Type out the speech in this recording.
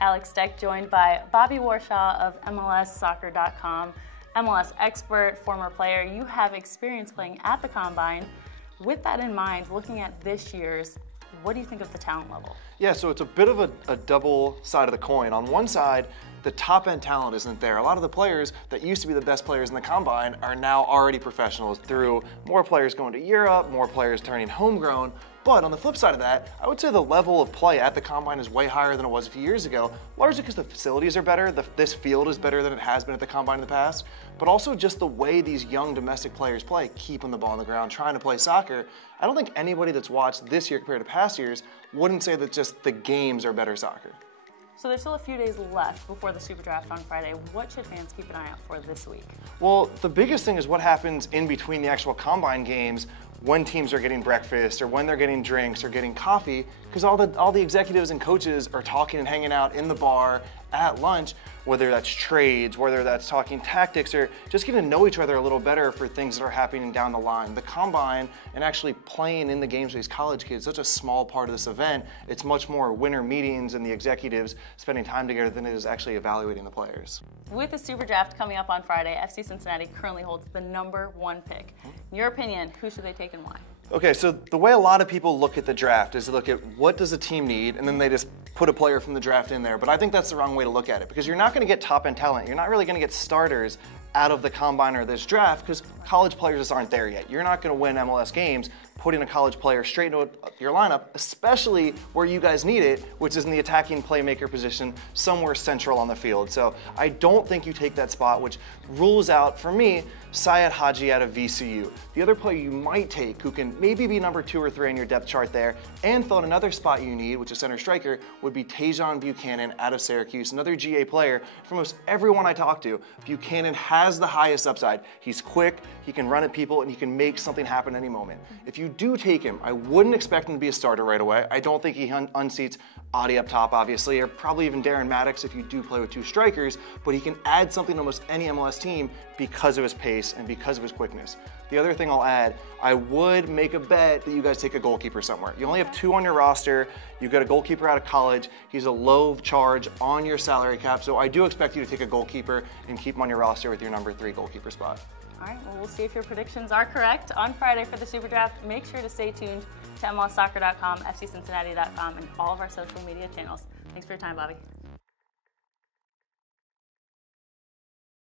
Alex Deck, joined by Bobby Warshaw of MLSsoccer.com, MLS expert, former player. You have experience playing at the Combine. With that in mind, looking at this year's, what do you think of the talent level? Yeah, so it's a bit of a double side of the coin. On one side, the top-end talent isn't there. A lot of the players that used to be the best players in the Combine are now already professionals through more players going to Europe, more players turning homegrown. But on the flip side of that, I would say the level of play at the Combine is way higher than it was a few years ago, largely because the facilities are better, this field is better than it has been at the Combine in the past, but also just the way these young domestic players play, keeping the ball on the ground, trying to play soccer. I don't think anybody that's watched this year compared to past years wouldn't say that just the games are better soccer. So there's still a few days left before the Super Draft on Friday. What should fans keep an eye out for this week? Well, the biggest thing is what happens in between the actual Combine games when teams are getting breakfast or when they're getting drinks or getting coffee, because all the executives and coaches are talking and hanging out in the bar at lunch, whether that's trades, whether that's talking tactics, or just getting to know each other a little better for things that are happening down the line. The Combine and actually playing in the games with these college kids, such a small part of this event. It's much more winter meetings and the executives spending time together than it is actually evaluating the players. With the Super Draft coming up on Friday, FC Cincinnati currently holds the #1 pick. In your opinion, who should they take and why? Okay, so the way a lot of people look at the draft is to look at what does a team need, and then they just put a player from the draft in there. But I think that's the wrong way to look at it, because you're not going to get top-end talent. You're not really going to get starters out of the Combine or this draft, because college players just aren't there yet. You're not going to win MLS games putting a college player straight into your lineup, especially where you guys need it, which is in the attacking playmaker position somewhere central on the field. So I don't think you take that spot, which rules out, for me, Syed Haji out of VCU. The other player you might take, who can maybe be number 2 or 3 on your depth chart there, and fill in another spot you need, which is center striker, would be Tajon Buchanan out of Syracuse, another GA player. For most everyone I talk to, Buchanan has the highest upside. He's quick, he can run at people, and he can make something happen any moment. If you do take him, I wouldn't expect him to be a starter right away. I don't think he unseats Adi up top, obviously, or probably even Darren Maddox if you do play with 2 strikers, but he can add something to almost any MLS team because of his pace and because of his quickness. The other thing I'll add, I would make a bet that you guys take a goalkeeper somewhere. You only have 2 on your roster. You've got a goalkeeper out of college. He's a low charge on your salary cap, so I do expect you to take a goalkeeper and keep him on your roster with your number 3 goalkeeper spot. All right, well, we'll see if your predictions are correct on Friday for the Super Draft. Make sure to stay tuned to MLSsoccer.com, FCCincinnati.com, and all of our social media channels. Thanks for your time, Bobby.